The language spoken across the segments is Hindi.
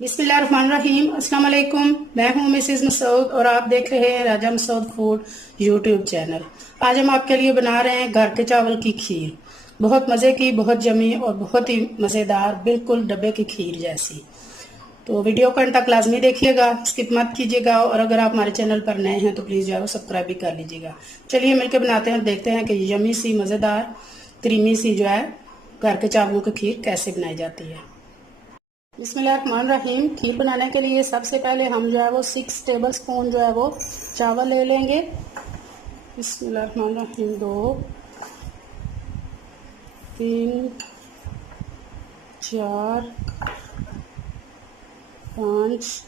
बिस्मिल्लाहिर्रहमानिर्रहीम। अस्सलाम वालेकुम। मैं हूं मिसेस मसूद और आप देख रहे हैं राजा मसूद फूड यूट्यूब चैनल। आज हम आपके लिए बना रहे हैं घर के चावल की खीर। बहुत मज़े की, बहुत जमी और बहुत ही मज़ेदार, बिल्कुल डब्बे की खीर जैसी। तो वीडियो को अंत तक लाजमी देखिएगा, स्किप मत कीजिएगा। और अगर आप हमारे चैनल पर नए हैं तो प्लीज़ जो है सब्सक्राइब भी कर लीजिएगा। चलिए मिलकर बनाते हैं, देखते हैं कि यमी सी मज़ेदार क्रीमी सी जो है घर के चावलों की खीर कैसे बनाई जाती है। बिस्मिल्लाहिर्रहमानिर्रहीम। खीर बनाने के लिए सबसे पहले हम जो है वो 6 टेबल स्पून जो है वो चावल ले लेंगे। बिस्मिल्लाहिर्रहमानिर्रहीम। 2 3 4 5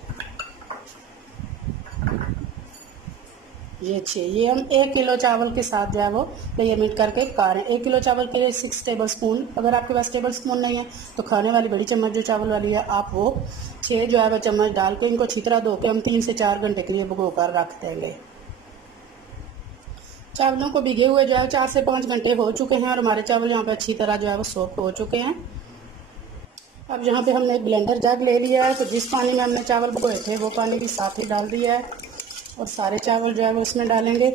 ये 6। ये हम 1 किलो चावल के साथ जो है वो मेजरमेंट करके पका रहे हैं। 1 किलो चावल के लिए 6 टेबल स्पून। अगर आपके पास टेबल स्पून नहीं है तो खाने वाली बड़ी चम्मच जो चावल वाली है, आप वो 6 जो है वो चम्मच डाल के इनको अच्छी तरह धो के हम 3 से 4 घंटे के लिए भिगो कर रख देंगे। चावलों को भिगे हुए जो है 4 से 5 घंटे हो चुके हैं और हमारे चावल यहाँ पे अच्छी तरह जो है वो सॉफ्ट हो चुके हैं। अब यहाँ पे हमने एक ब्लेंडर जग ले लिया है, तो जिस पानी में हमने चावल भिगोए थे वो पानी भी साथ ही डाल दिया है और सारे चावल जो है वो उसमें डालेंगे।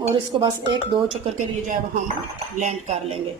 और इसको बस 1-2 चक्कर के लिए जो है वो हम ब्लेंड कर लेंगे।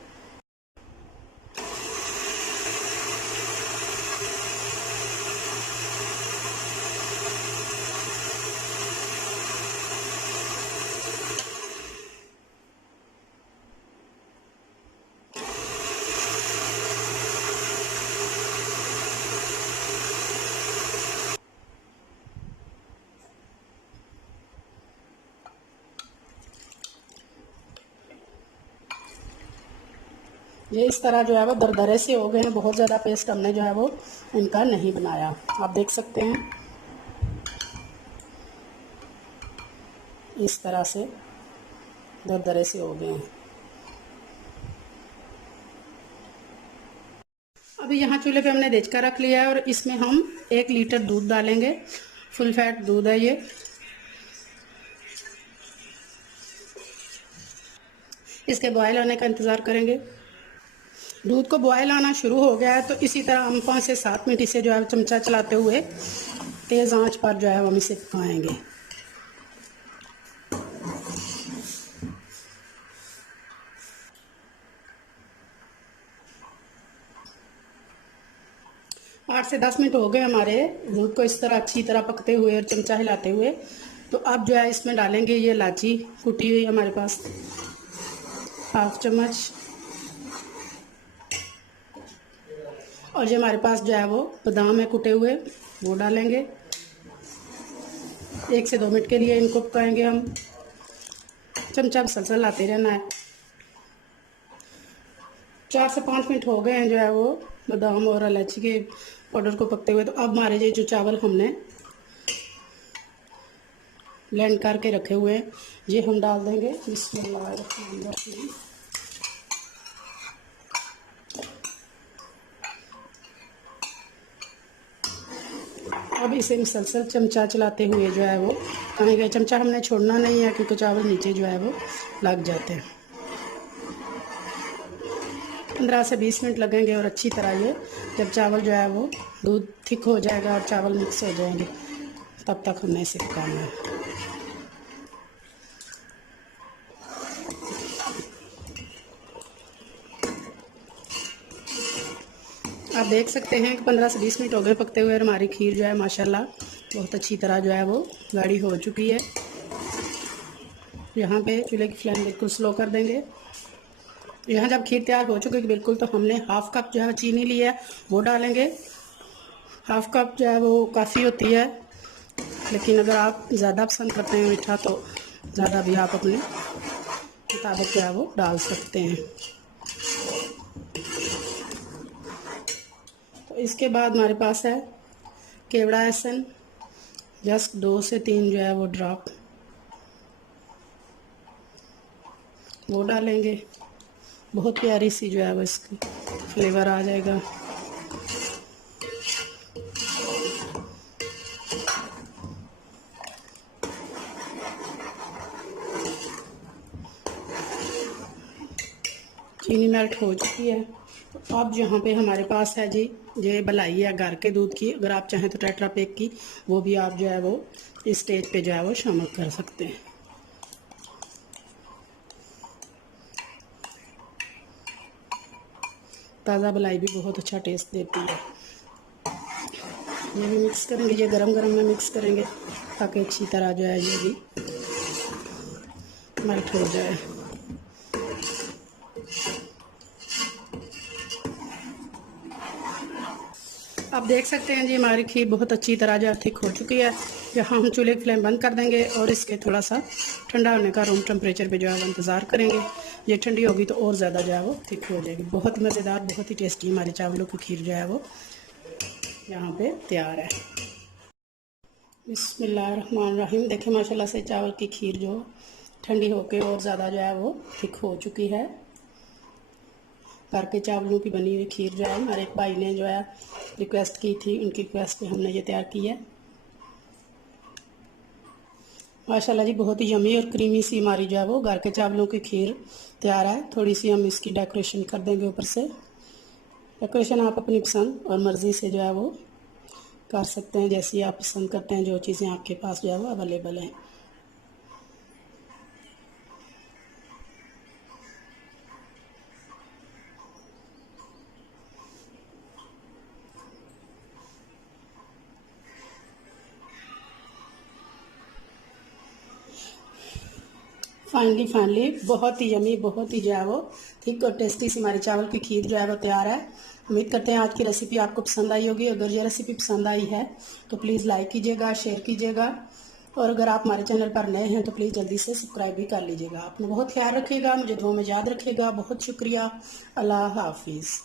ये इस तरह जो है वो दरदरे से हो गए हैं, बहुत ज़्यादा पेस्ट हमने जो है वो इनका नहीं बनाया। आप देख सकते हैं इस तरह से दरदरे से हो गए हैं। अभी यहाँ चूल्हे पे हमने देचका रख लिया है और इसमें हम 1 लीटर दूध डालेंगे। फुल फैट दूध है ये। इसके बॉयल आने का इंतज़ार करेंगे। दूध को बॉयल आना शुरू हो गया है तो इसी तरह हम 5 से 7 मिनट इसे जो है चमचा चलाते हुए तेज़ आंच पर जो है हम इसे पकाएंगे। आठ से 10 मिनट हो गए हमारे दूध को इस तरह अच्छी तरह पकते हुए और चमचा हिलाते हुए। तो अब जो है इसमें डालेंगे ये इलायची कुटी हुई, हमारे पास 1/2 चम्मच। और जो हमारे पास जो है वो बादाम है कुटे हुए, वो डालेंगे। 1 से 2 मिनट के लिए इनको पकाएंगे हम। चमचा मसलसल लाते रहना है। 4 से 5 मिनट हो गए हैं जो है वो बादाम और इलायची के पाउडर को पकते हुए। तो अब हमारे ये जो चावल हमने ब्लेंड करके रखे हुए हैं ये हम डाल देंगे। बिस्मिल्लाहिर्रहमानिर्रहीम। अब इसे मुसलसल चमचा चलाते हुए जो है वो कहेंगे, चमचा हमने छोड़ना नहीं है क्योंकि चावल नीचे जो है वो लग जाते हैं। 15 से 20 मिनट लगेंगे और अच्छी तरह ये जब चावल जो है वो दूध थिक हो जाएगा और चावल मिक्स हो जाएंगे तब तक हमने इसे पकाना है। आप देख सकते हैं कि 15 से 20 मिनट हो गए पकते हुए और हमारी खीर जो है माशाल्लाह बहुत अच्छी तरह जो है वो गाढ़ी हो चुकी है। यहाँ पे चूल्हे की फ्लेम बिल्कुल स्लो कर देंगे। यहाँ जब खीर तैयार हो चुकी है बिल्कुल तो हमने 1/2 कप जो है चीनी लिया है वो डालेंगे। 1/2 कप जो है वो काफ़ी होती है, लेकिन अगर आप ज़्यादा पसंद करते हैं मीठा तो ज़्यादा भी आप अपने मुताबिक जो है वो डाल सकते हैं। तो इसके बाद हमारे पास है केवड़ा एसन, जस्ट 2 से 3 जो है वो ड्रॉप वो डालेंगे। बहुत प्यारी सी जो है वो इसकी फ्लेवर आ जाएगा। चीनी मेल्ट हो चुकी है। तो अब यहाँ पे हमारे पास है जी ये मलाई है घर के दूध की। अगर आप चाहें तो टेट्रा पैक की वो भी आप जो है वो इस स्टेज पे जो है वो शामिल कर सकते हैं। ताज़ा मलाई भी बहुत अच्छा टेस्ट देती है। ये भी मिक्स करेंगे, ये गरम गरम में मिक्स करेंगे ताकि अच्छी तरह जो है ये भी मेल्ट हो जाए। आप देख सकते हैं जी हमारी खीर बहुत अच्छी तरह जो थिक हो चुकी है। यहाँ हम चूल्हे की फ्लेम बंद कर देंगे और इसके थोड़ा सा ठंडा होने का रूम टेम्परेचर पे जो है वो इंतज़ार करेंगे। ये ठंडी होगी तो और ज़्यादा जो है वो थिक हो जाएगी। बहुत मज़ेदार, बहुत ही टेस्टी हमारे चावलों की खीर जो है वो यहाँ पे तैयार है। बिस्मिल्लाहिर्रहमानिर्रहीम। देखिए माशाल्लाह से चावल की खीर जो ठंडी होके और ज़्यादा जो है वो थिक हो चुकी है। घर के चावलों की बनी हुई खीर जो है हमारे एक भाई ने जो है रिक्वेस्ट की थी, उनकी रिक्वेस्ट पे हमने ये तैयार की है। माशाल्लाह जी बहुत ही यमी और क्रीमी सी हमारी जो है वो घर के चावलों की खीर तैयार है। थोड़ी सी हम इसकी डेकोरेशन कर देंगे ऊपर से। डेकोरेशन आप अपनी पसंद और मर्ज़ी से जो है वो कर सकते हैं, जैसी आप पसंद करते हैं। जो चीज़ें आपके पास जो है वो अवेलेबल हैं। फाइनली बहुत ही यमी, बहुत ही जो है वो थिक और टेस्टी सी हमारी चावल की खीर जो है वो तैयार है। उम्मीद करते हैं आज की रेसिपी आपको पसंद आई होगी। अगर ये रेसिपी पसंद आई है तो प्लीज़ लाइक कीजिएगा, शेयर कीजिएगा और अगर आप हमारे चैनल पर नए हैं तो प्लीज़ जल्दी से सब्सक्राइब भी कर लीजिएगा। अपना बहुत ख्याल रखिएगा, मुझे दुआ में याद रखिएगा। बहुत शुक्रिया। अल्लाह हाफिज़।